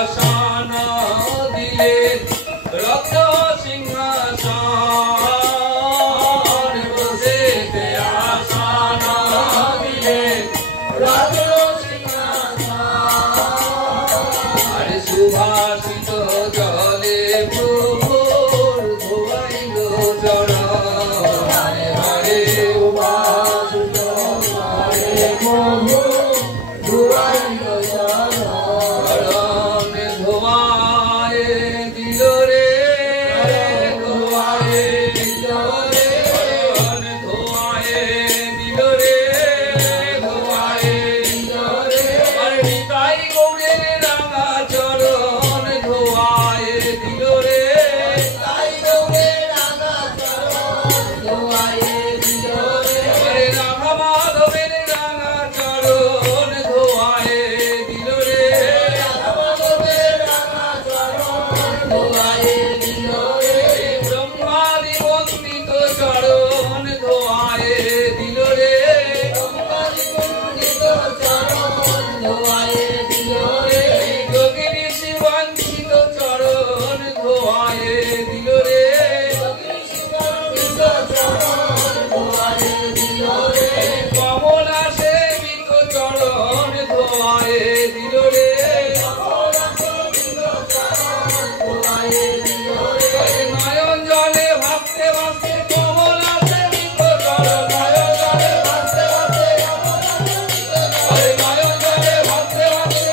আসন দিলেন রত্ন সিংহাসন বসেতে আসন দিলেন রত্ন সিংহাসন সুভাষিত জলে প্রভুর ধোয়াইল চরণ হরে হরে সুভাষিত জলে প্রভুর ধোয়াইল চরণ ধোয়ায় দিল রে ধোয়ায় দিল রে ধোয়ায় দিল রে ধোয়ায় দিল রে আর নিতাই গৌরের রাঙা চরণ ধোয়ায় দিল রে নিতাই গৌরের রাঙা চরণ ধোয়ায় দিল রে আরে রাধা মাধবের রাঙা চরণ ধোয়ায় দিল রে রাধা মাধবের রাঙা চরণ ধোয়ায় দিল রে ব্রহ্মাদি বন্দিত চরণ ধোয়ায় দিল রে ব্রহ্মাদি বন্দিত চরণ ধোয়ায় দিল রে যোগিনী শিবাঞ্চিত চরণ ধোয়ায় দিল রে যোগিনী শিবাঞ্চিত চরণ ধোয়ায় দিল রে কমলা সেবিত চরণ ধোয়ায় দিল রে কমলা সেবিত চরণ ধোয়ায় দিল রে নয়ন জলে ভাসতে ভাসতে কমলা সেবিত চরণ নয়ন জলে ভাসতে ভাসতে আরে নয়ন জলে ভাসতে ভাসতে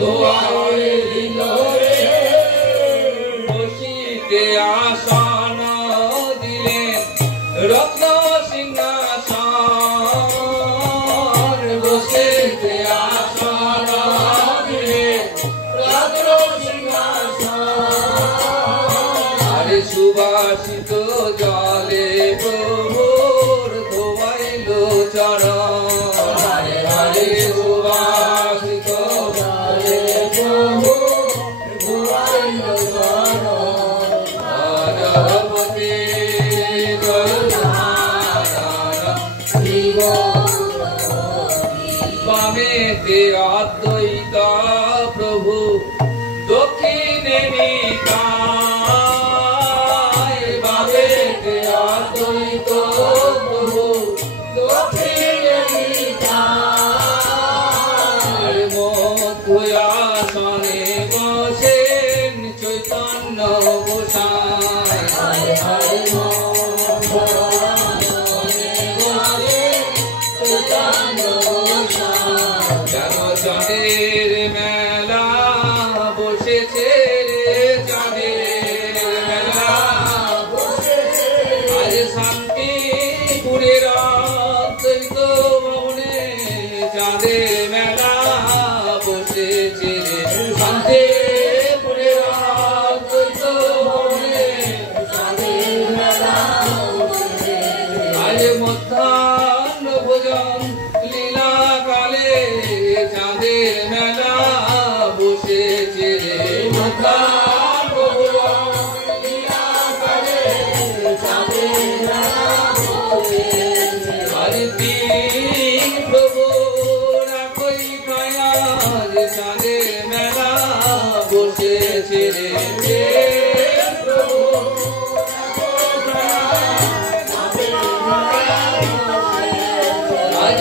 ধোয়ায় দিল রে বসিতে আসন দিলেন রত্ন সিংহাসন বসিতে আসন দিলেন রত্ন সিংহাসন আরে সুবাসিত জলে প্রভুর ধোয়াইল চরণ হরে হরে সুবাসিত জলে প্রভুর ধোয়াইল চরণ ভগবতে বামেতে অদ্বৈত প্রভু দক্ষিণে নিতাই বামেতে অদ্বৈত প্রভু দক্ষিণে নিতাই মধ্যয়াসনে বসেন চৈতন্য গোসাই হরে হরে চাঁদের মেলা বসেছে রে চাঁদের মেলা বসেছে আজ শান্তিপুরের অদ্বৈত ভবনে চাঁদের মেলা বসেছে রে শান্তিপুরের অদ্বৈত ভবনে চাঁদের মেলা আজ মধ্যাহ্ন ভোজন লীলা কালে চাঁদের মেলা বসেছে রে মধ্যাহ্ন ভোজন লীলা কালে চাঁদের মেলা বসেছে আরে তিন প্রভু রাখই কায়াজ চাঁদের মেলা বসেছে রে প্রভু আজ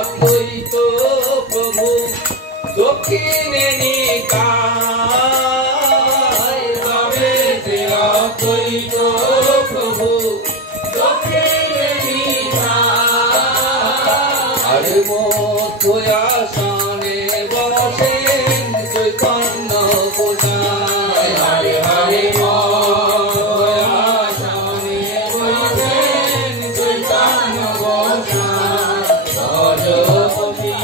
অদ্বৈত প্রভু দক্ষিণে নিকায় তবেতে অদ্বৈত প্রভু দক্ষিণে নিকায় আরে মধ্যয়াসনে বসেন চৈতন্য গোসাই হরে হরে মধ্যয়াসনে বসেন চৈতন্য গোসাই ভজপতি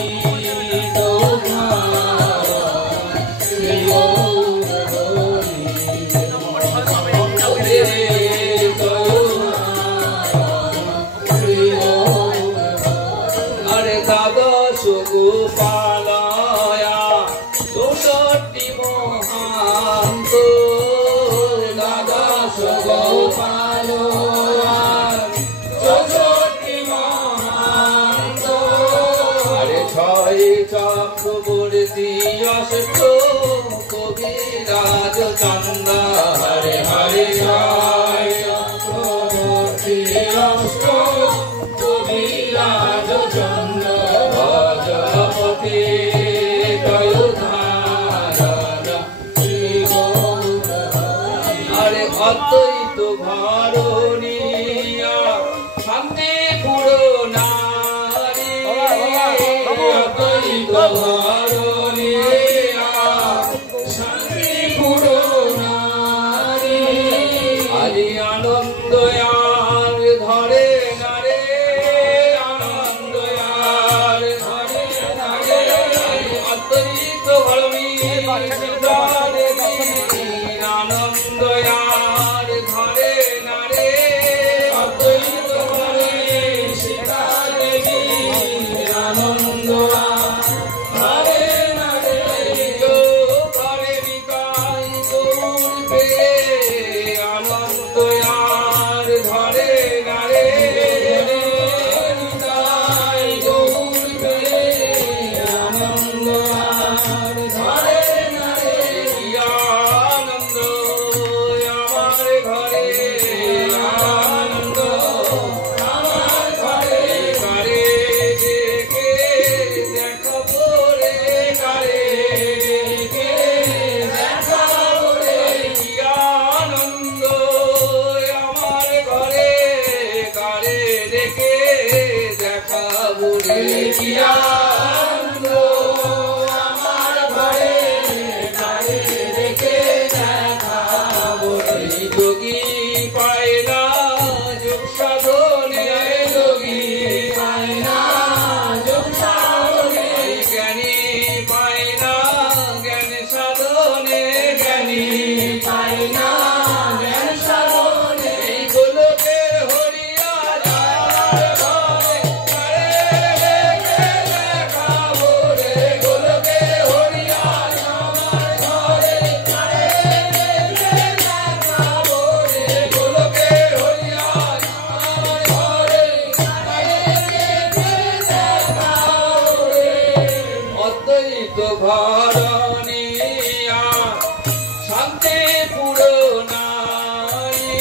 গোপালয়া 64 মহান্ত দ্বাদশ গোপালয়া 64 মহান্ত আরে 6 চক্রবর্তী অষ্ট কবিরাজ চন্দ হরে হরে 6 চক্রবর্তী অষ্ট কবিরাজ চন্দ ভজপতি আরে অদ্বৈত ভারণিয়া শান্তিপুর নারী অদ্বৈত ভারণিয়া শান্তিপুর নারী আরে আনন্দয়ার ধরে নারে আনন্দয়ার ধরে নারে অদ্বৈত ভারণিয়া আনন্দয়ার ধরে নারে অদ্বৈত ভারণিয়া আনন্দ ধরে নারে ধরে নিতাই গৌরবে আনন্দয়ার ধরে নারে নিতাই গৌরবে আনন্দয়ার ধরে নারে আনন্দ আমার ঘরে আনন্দ আমার ঘরে ঘরে দেখে দেখাবো রে ঘরে দেখে দেখাবো রে আনন্দ আমার ঘরে ঘরে দেখে দেখাবো রে আনন্দ আমার ঘরে ঘরে দেখে দেখাবো রে যোগী পায় না যোগ সাধনে যোগী পায় না যোগ সাধনে জ্ঞানী পায় না জ্ঞান সাধনে জ্ঞানী পায় না জ্ঞান সাধনে গোলকে হরিয়া যার ঘরে ঘরে দেখে দেখাবো রে গোলকে হরিয়া আমার ঘরে ঘরে দেখে দেখাবো রে গোলকে হরিয়া আমার ঘরে ঘরে দেখে দেখাবো রে অদ্বৈত ভারণিয়া শান্তিপুর নারী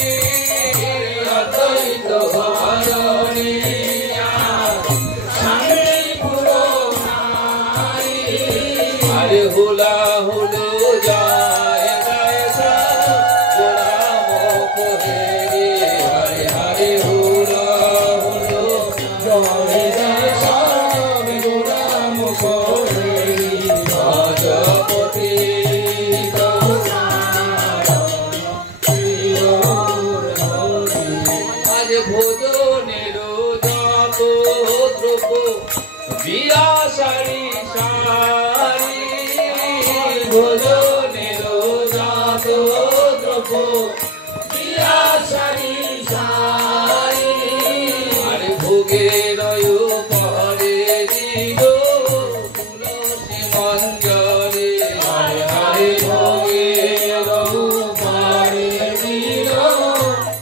অদ্বৈত ভারণিয়া শান্তিপুর নারী আরে হুলা হুলো যায় যায় গোড়া মুখ হেরি হরে হরে হুলা হুলো জয় যায় সব গোড়া মুখ হেরি ভজপতি আজ ভোজনের যত দ্রব্য বিয়া সারি সারি ভোজনের যত দ্রব্য বিয়া সারি সারি আরে ভোগের পরে দিল তুলসী মঞ্জরে হরে হরে ভোগের পরে দিল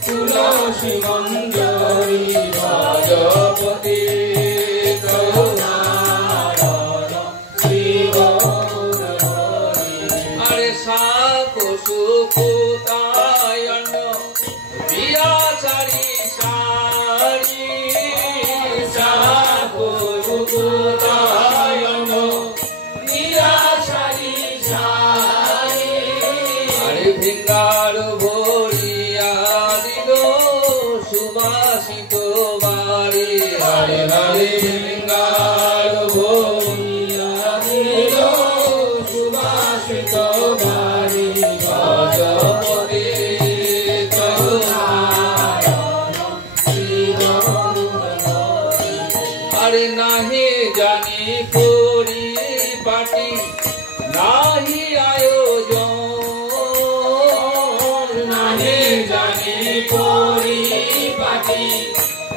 তুলসী মঞ্জরি ভজপতি আরে শাক সুকুতায়ন বিয়া সারি সারি শাক কোথায়ন নিরাশারি সারি আরে ভিঙ্গার ভরিয়া দিল সুবাসিত বাড়ি হরে হরে ভিঙ্গার ভরিয়া দিল সুবাসিত বাড়ি গজপতি আরে নাহি জানি করি পাটি নাহি আয়োজন নাহি জানি করি পাটি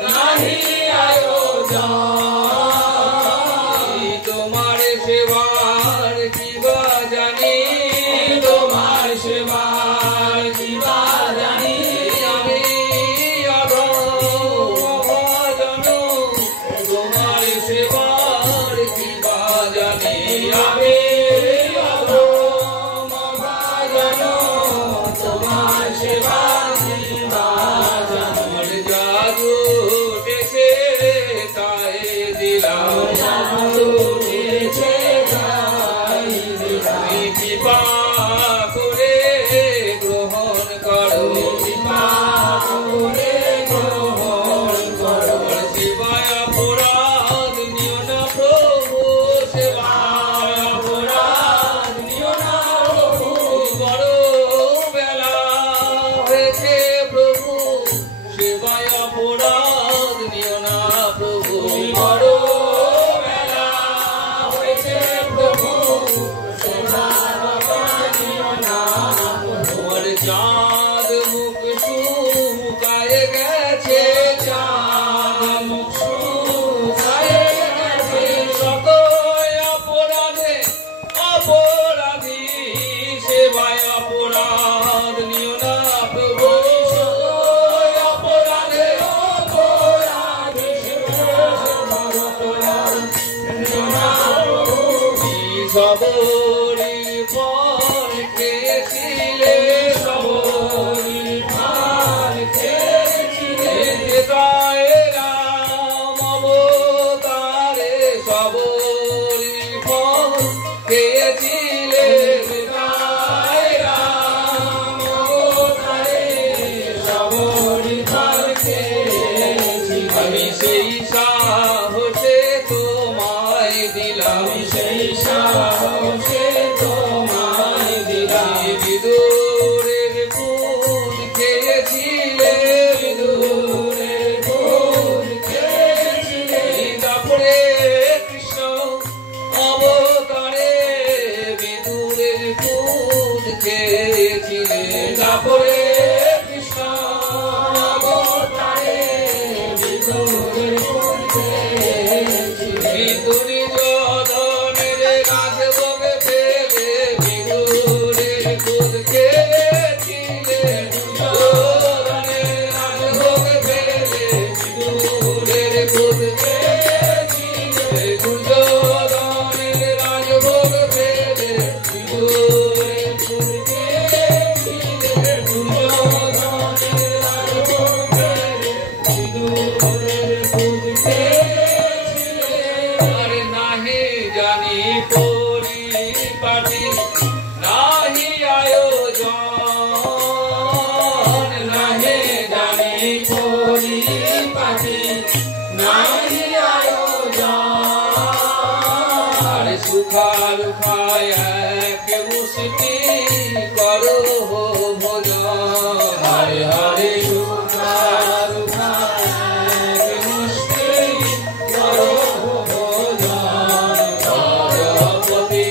নাহি আয়োজন তোমার সেবার কিবা জানি তোমার সেবার কিবা জানি আমি তোমার সেবার কিবা জানি আমি তোমার সেবার কিবা জানি জাদু উঠেছে তাই দিলাম জাদু উঠেছে তাই দিলাম কৃপা করে গ্রহণ করো কৃপা করে গ্রহণ করো সেবায় অপরাধ নিও না প্রভু সেবায় অপরাধ নিও না প্রভু বড় বেলা হয়েছে প্রভু সেবায় অপরাধ নিও না প্রভু বড় বেলা হয়েছে প্রভু সেবায় অপরাধ নিও না তোমার চাঁদ মুখ শুকায় গেছে চাঁদ মুখ শুকায় গেছে সকল অপরাধে অপরাধী সেবায় অপরাধ নিও না প্রভু সকল অপরাধে অপরাধী সেবায় অপরাধ নিও না প্রভু সবরি ফল খেয়েছিলে সবরি ফল খেয়েছিলে হৃদয় রাম অবতারে সবরি ফল খেয়েছিলে হৃদয় রাম অবতারে সবরি ফল খেয়েছিলে আমি সেই সাহসে তোমায় দিলাম সেই সাহসে তোমায় দিলাম বিদুরের ফুল খেয়েছিলে বিদুরের ফুল খেয়েছিলে তারপরে কৃষ্ণ অবতারে বিদুরের ফুল খেয়েছিলে তারপরে কৃষ্ণ অবতারে বিদুরের ফুল খেয়েছিলে বিদুরি জধনের গাছ বগে ফেলে বিদুরের ফুল খেয়েছিলে জধনের গাছ বগে ফেলে বিদুরের ফুল খেয়েছিলে দুর্যোধনের রাজ বগে ফেলে বিদুরের ফুল খেয়েছিলে দুর্যোধনের রাজ বগে ফেলে বিদুরের ফুল খেয়েছিলে আরে নাহি জানি পরিপাটি নাহি আয়োজন নাহি জানি পরিপাটি নাহি আয়োজন আরে সুখার খায় এক মুষ্টি করো ভোজন হরে হরে সুখার খায় এক মুষ্টি করো ভোজন গজপতি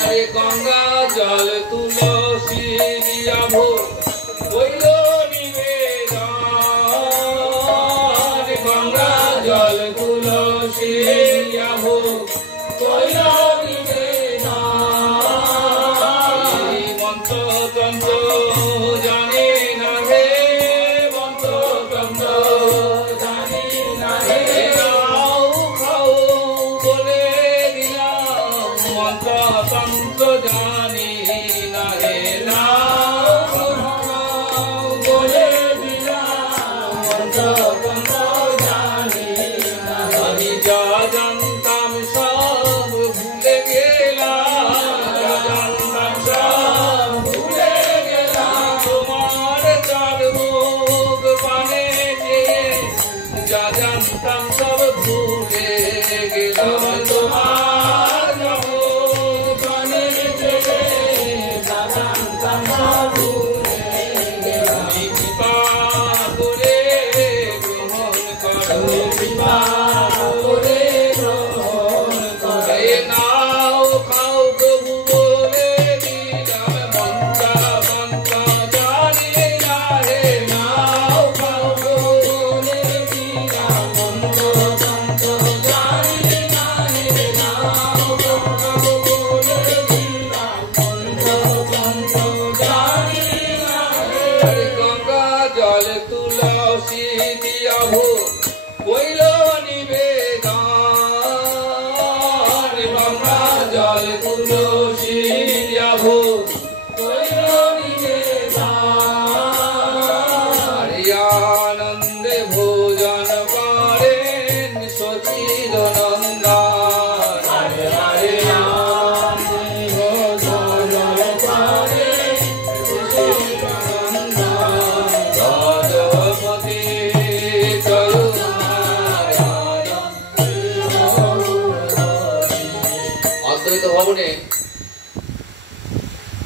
আরে গঙ্গা জল তুলসী দিয়াভো হইল নিবেদন গঙ্গা জল তুলসী দিয়াভো হইল নিবেদন মন্ত্র তন্ত্র জানি না হে মন্ত্র তন্ত্র জানি না হে খাও খাও বলে দিলাম মন্ত্র তন্ত্র জানি না হে নাও খাও বলে দিলাম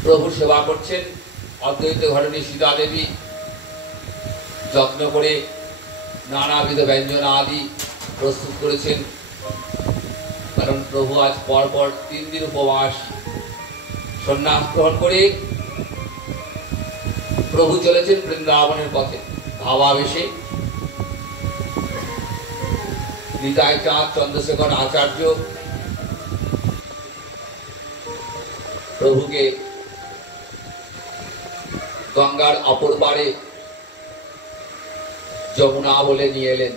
প্রভু সেবা করছেন। অদ্বৈত ঘরণী সীতা দেবী যত্ন করে নানাবিধ ব্যঞ্জন আদি প্রস্তুত করেছেন, কারণ প্রভু আজ পরপর 3 দিন উপবাস সন্ন্যাস গ্রহণ করে প্রভু চলেছেন বৃন্দাবনের পথে ভাবাবেশে। নিতাই চাঁদ চন্দ্রশেখর আচার্য প্রভুকে গঙ্গার অপর পারে যমুনা বলে নিয়ে এলেন।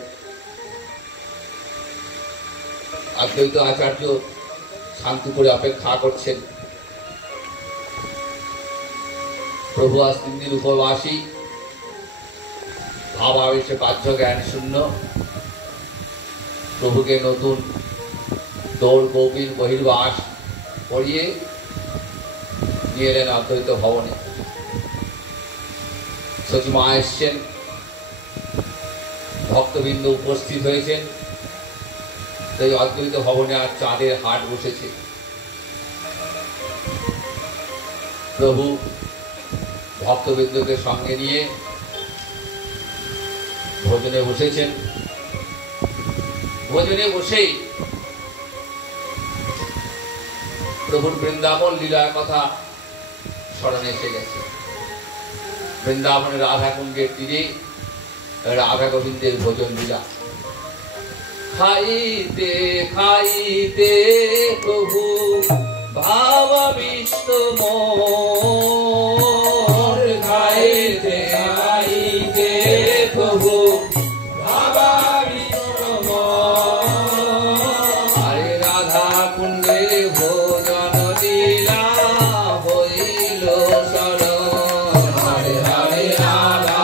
অদ্বৈত আচার্য শান্তিপুরে অপেক্ষা করছেন। প্রভু আজ 3 দিন উপবাসী, ভাবাবেশে বাহ্য জ্ঞান শূন্য। প্রভুকে নতুন দৌড় কৌপিন বহির্বাস করিয়ে নিয়ে এলেন অদ্বৈত ভবনে। সচিমা এসছেন, ভক্তবৃন্দ উপস্থিত হয়েছেন। তাই অদ্বৈত ভবনে আর চাঁদের হাট বসেছে। প্রভু ভক্তবৃন্দকে সঙ্গে নিয়ে ভোজনে বসেছেন। ভোজনে বসেই প্রভুর বৃন্দাবন লীলার কথা স্মরণে এসে গেছে। বৃন্দাবনের রাধা কুণ্ডের তীরে রাধা গোবিন্দের ভোজন লীলা। খাইতে খাইতে প্রভু ভাবাবিষ্ট মোর, খাইতে খাইতে প্রভু ভাবাবিষ্ট মোর। আরে রাধা কুণ্ডে ভোজন লীলা হইল শরণ। হরে হরে রাধা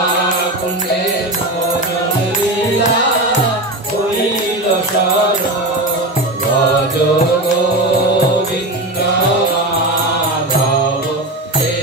কুণ্ডে ভোজন লীলা হইল শরণ। ভজ গোবিন্দ মাধব হে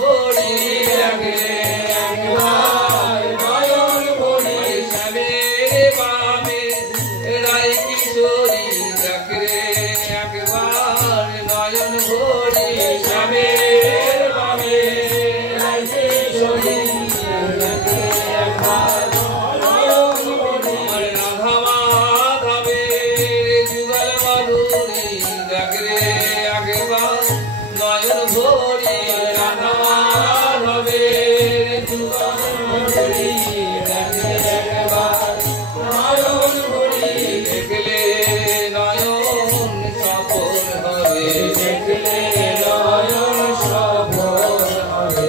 ভরি রাখে একবার নয়ন ভরি শ্যামের বামে রাই কিশোরী রাখে একবার নয়ন ভরি শ্যামের বামে রাই কিশোরী রাখে একবার নয়ন ভরি রাধা মাধবে যুগল মাধুরী রাখে একবার নয়ন ভরি রাধা মাধবে যুগল মাধুরী রাখে একবার নয়ন ভরি দেখলে নয়ন সফল হবে দেখলে নয়ন সফল হবে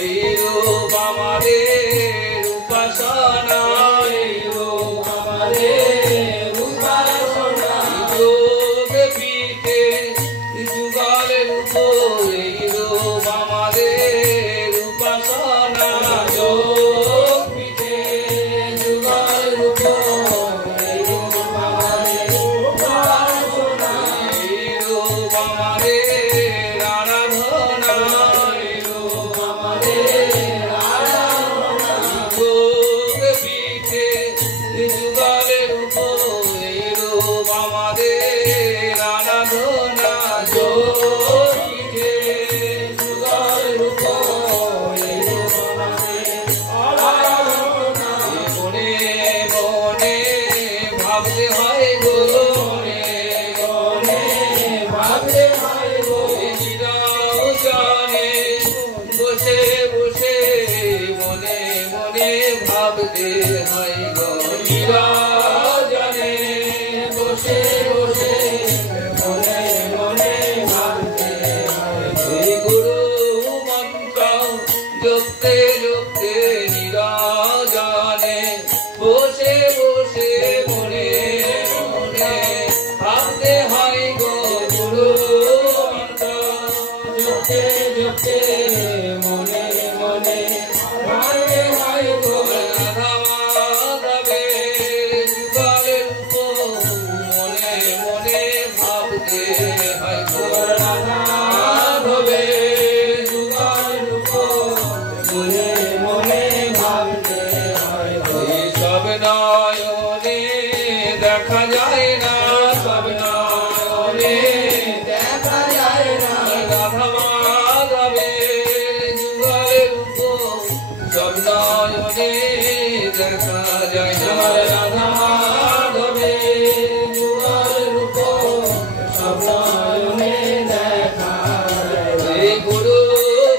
এই রূপ আমাদের উপাসনা এই রূপ আমাদের উপাসনা যোগ পীঠে যুগলের উপর এই রূপ আমাদের উপাসনা যোগ পীঠে যুগলের উপর এই রূপ আমাদের উপাসনা এই রূপ আমাদের আরাধনা এই রূপ আমাদের আরাধনা যোগ পীঠে যুগলের উপর এই রূপ আমাদের আরাধনা যোগ পীঠে যুগলের উপর এই রূপ আমাদের আরাধনা মনে মনে ভাবতে হয় গো মনে মনে ভাবতে হয় গো নিরাও জানে বসে বসে মনে মনে ভাবতে হয় গো নিরাও জানে বসে বসে মনে মনে ভাবতে হয় গো গুরু মন্ত্র জপতে জপতে নিরাও জানে বসে বসে মনে মনে ভাবতে হয় গো গুরু মন্ত্র জপতে জপতে মনে মনে ভাবতে হয় গো রাধা মাধবে যুগলের উপর মনে মনে ভাবতে হয় গো রাধা মাধবে যুগলের উপর মনে মনে ভাবতে হয় গো সব নয়নে দেখা যায় না সব নয়নে দেখা যায় না রাধা মাধবে যুগলের উপর সব নয়নে দেখা যায় না রাধা মাধবে যুগলের উপর সব নয়নে দেখা যায় না গুরু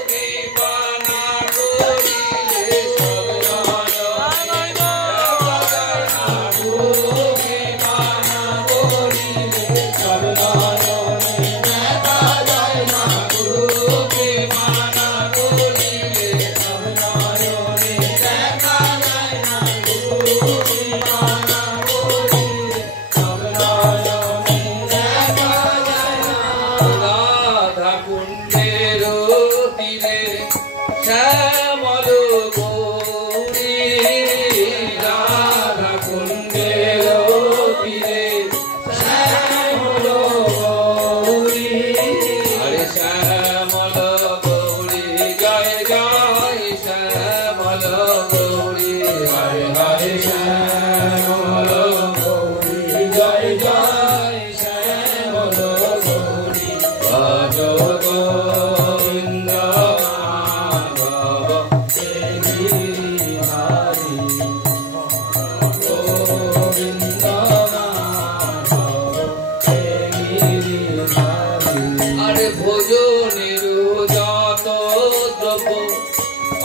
কৃপা না করিলে সব নয়নে দেখা যায় না গুরু কৃপা না করিলে সব নয়নে দেখা যায় না গুরু কৃপা না করিলে সব নয়নে দেখা যায় না গুরু কৃপা না করিলে সব নয়নে দেখা যায় না রাধা কুণ্ডের তীরে শ্যামল গৌরী রাধা কুণ্ডের তীরে শ্যামল গৌরী হরে শ্যামল গৌরী জয় জয় শ্যামল গৌরী হরে হরে শ্যামল গৌরী জয় জয় শ্যামল গৌরী ভজ গোবিন্দ মাধব গিরিধারী গোবিন্দ মাধব গিরিধারী আরে ভোজনের যত দ্রব্য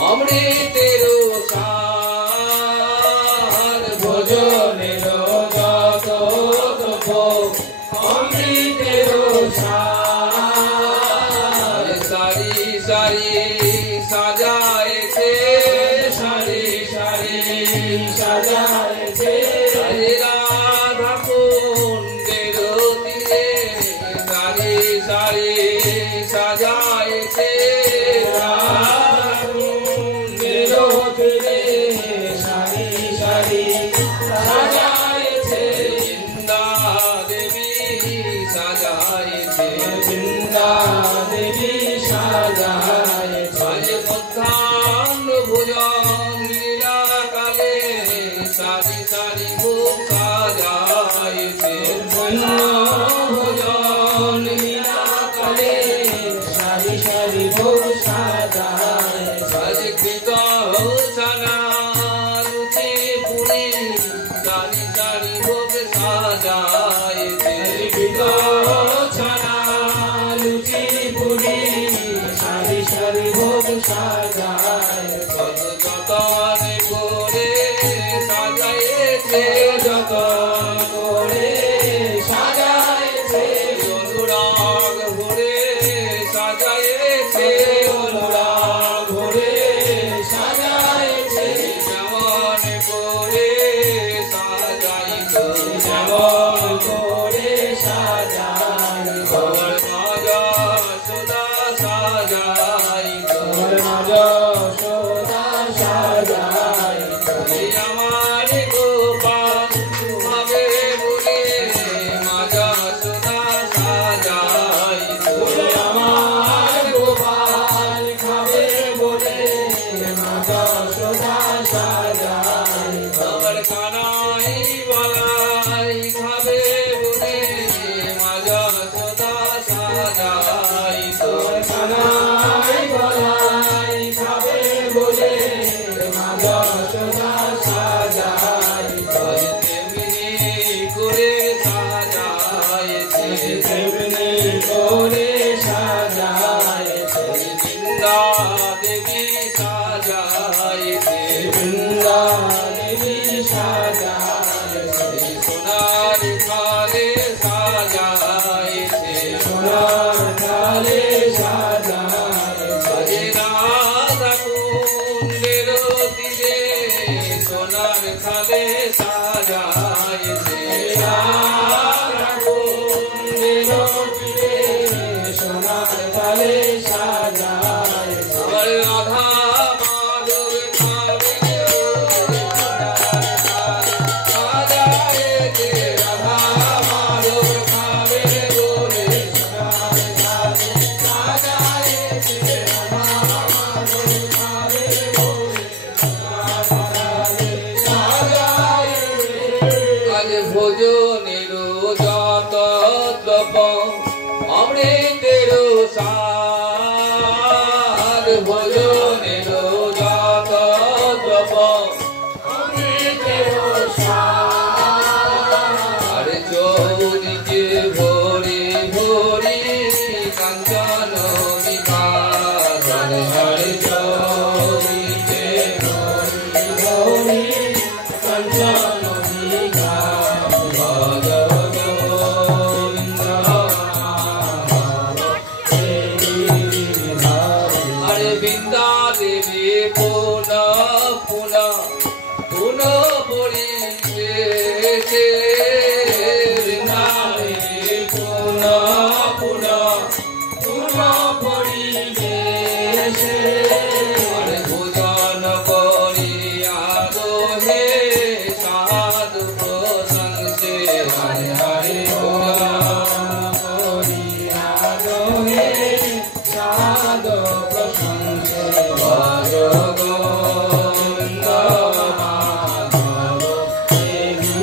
অমৃতের সার ভোজনের যত দ্রব্য অমৃতের সার সারি সারি সাজায়েছে সারি সারি সাজায়েছে রাধা কুণ্ডের তীরে সারি সারি সাজায়েছে রাধা কুণ্ডের যশোদা সাজাই আমার কানাই বলাই খাবে বলে মা যশোদা সাজাই তোর কানাই গলাই খাবে বলে মা যশোদা সাজাই তেমনি করে সাজাইছে তেমনি করে সাজাইছে বৃন্দা দেবী সাজাইছে বৃন্দা দেবী সাজাইছে সোনার থালে সাজাইছে সোনার থালে সাজাইছে রাধা কুণ্ডের তীরে সোনার থালে সাজাইছে রাধা কুণ্ডের তীরে সোনার থালে সাজাইছে আমার রাধা মাধব খাবে সাজাইছে রাধা মাধব খাবে বলে আজ ভোজনের যত দ্রব্য অমৃতের সার ভোজনের যত দ্রব্য আর চৌদিকে ভরি ভরি কাঞ্চন বিকাশ হরে হরে চৌদিকে ভরি ভরি কাঞ্চন বিকাশ ভজ গোবিন্দ আরে বৃন্দা দেবী পুনঃ পুনঃ পুনঃ পরিবেশে বৃন্দা দেবী পুনঃ পুনঃ পুনঃ পরিবেশে আরে ভোজন করিয়া দোহে সাধু প্রশংসে হরে হরে ভোজন করিয়া দোহে সাধু প্রশংসে ভজ গোবিন্দ মাধব দেবী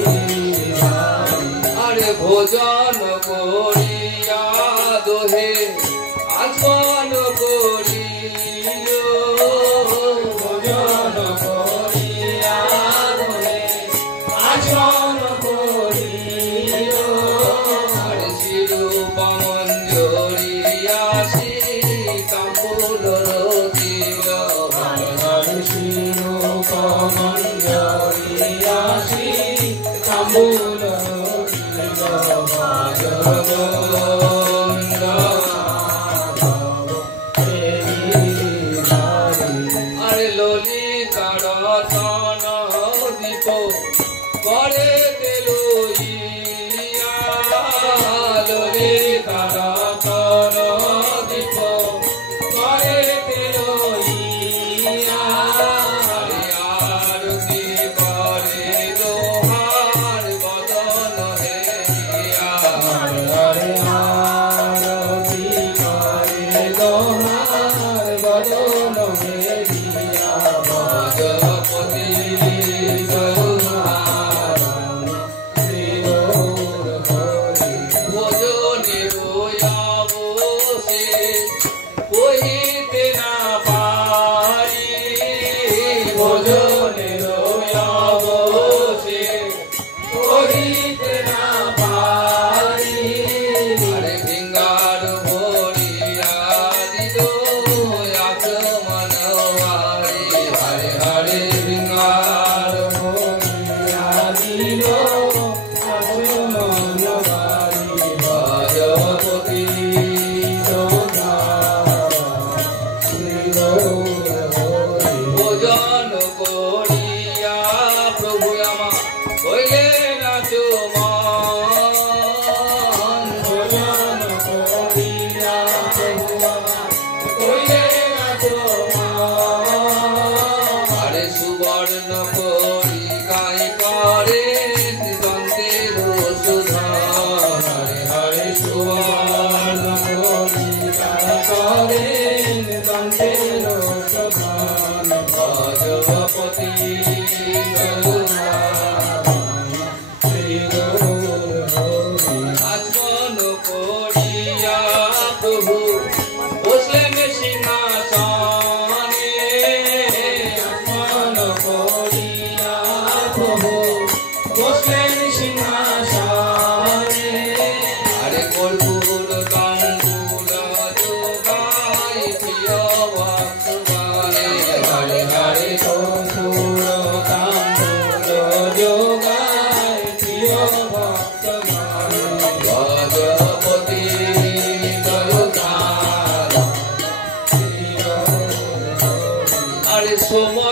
সময়